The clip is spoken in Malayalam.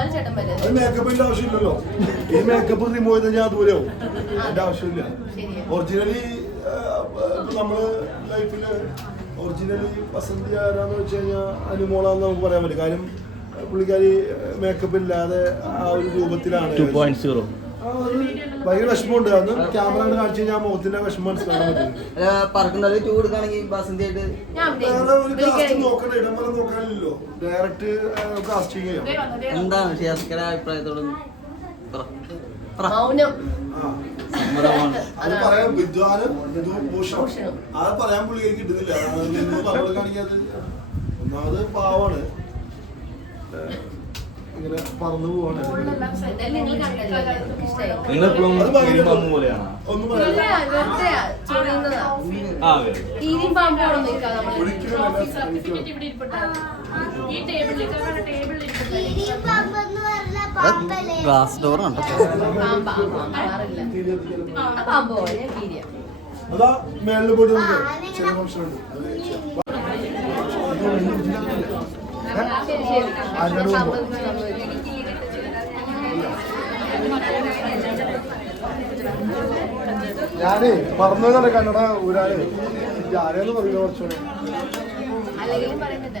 അത് മേക്കപ്പിന്റെ ആവശ്യമില്ലല്ലോ. ഈ മേക്കപ്പ് റിമൂവ് ചെയ്ത് ഞാൻ ദൂരെയാവും എന്റെ ആവശ്യമില്ല. ഒറിജിനലി നമ്മൾ ലൈഫിൽ ഒറിജിനലി വസന്തി ആരാന്ന് വെച്ച് കഴിഞ്ഞാൽ അനുമോളാന്ന് നമുക്ക് പറയാൻ പറ്റും. കാര്യം പുള്ളിക്കാരി മേക്കപ്പ് ഇല്ലാതെ ആ ഒരു രൂപത്തിലാണ്. ടു പോയിന്റ് സീറോ ഭയങ്കര വിഷമമുണ്ട്. അന്ന് ക്യാമറ കാണിച്ചു കഴിഞ്ഞാൽ മുഖത്തിന്റെ വിഷമം മനസ്സിലാക്കാൻ പറക്കുന്നത് ടൂ കൊടുക്കുകയാണെങ്കിൽ ബസന്തി ആയിട്ട് ഞാൻ വേറെ ഒരു കാസ്റ്റ് നോക്കണ്ട. ഇടം വരെ നോക്കാനില്ലല്ലോ. ഡയറക്റ്റ് കാസ്റ്റിംഗ് ചെയ്യാം. എന്താണ് ഷിയാസ്കര അഭിപ്രായത്തോട്. മൗനം. അത് പറയാൻ വിദ്വാനും ഭൂഷണം. അത് പറയാൻ പുള്ളിക്ക് കിട്ടുന്നില്ല കാണിക്കാത്ത ഒന്നാമത് പാവാണ്. ഇങ്ങനെ പറന്നു പോവാണ്. എന്തായാലും നിങ്ങൾ കണ്ടല്ലോ ഇഷ്ടമായി നിങ്ങൾ എപ്പോഴും അത് ഭയങ്കര പാമ്പ് പോലെയാണ് ഒന്നും ചൊറിയുന്നതാ ആ ഇരിപ്പുണ്ടാവും ഗ്ലാസ് ഡോർ ഉണ്ട് അതാ മേളിൽ പോയിട്ട് ചില ഫംഗ്ഷൻ ഉണ്ട്. ഞാനേ പറഞ്ഞു കന്നഡ ഊരാളെ ആരെയെന്ന് പറയുന്നത് കുറച്ചുകൂടെ. അല്ലെങ്കിലും പറയുന്നുണ്ട്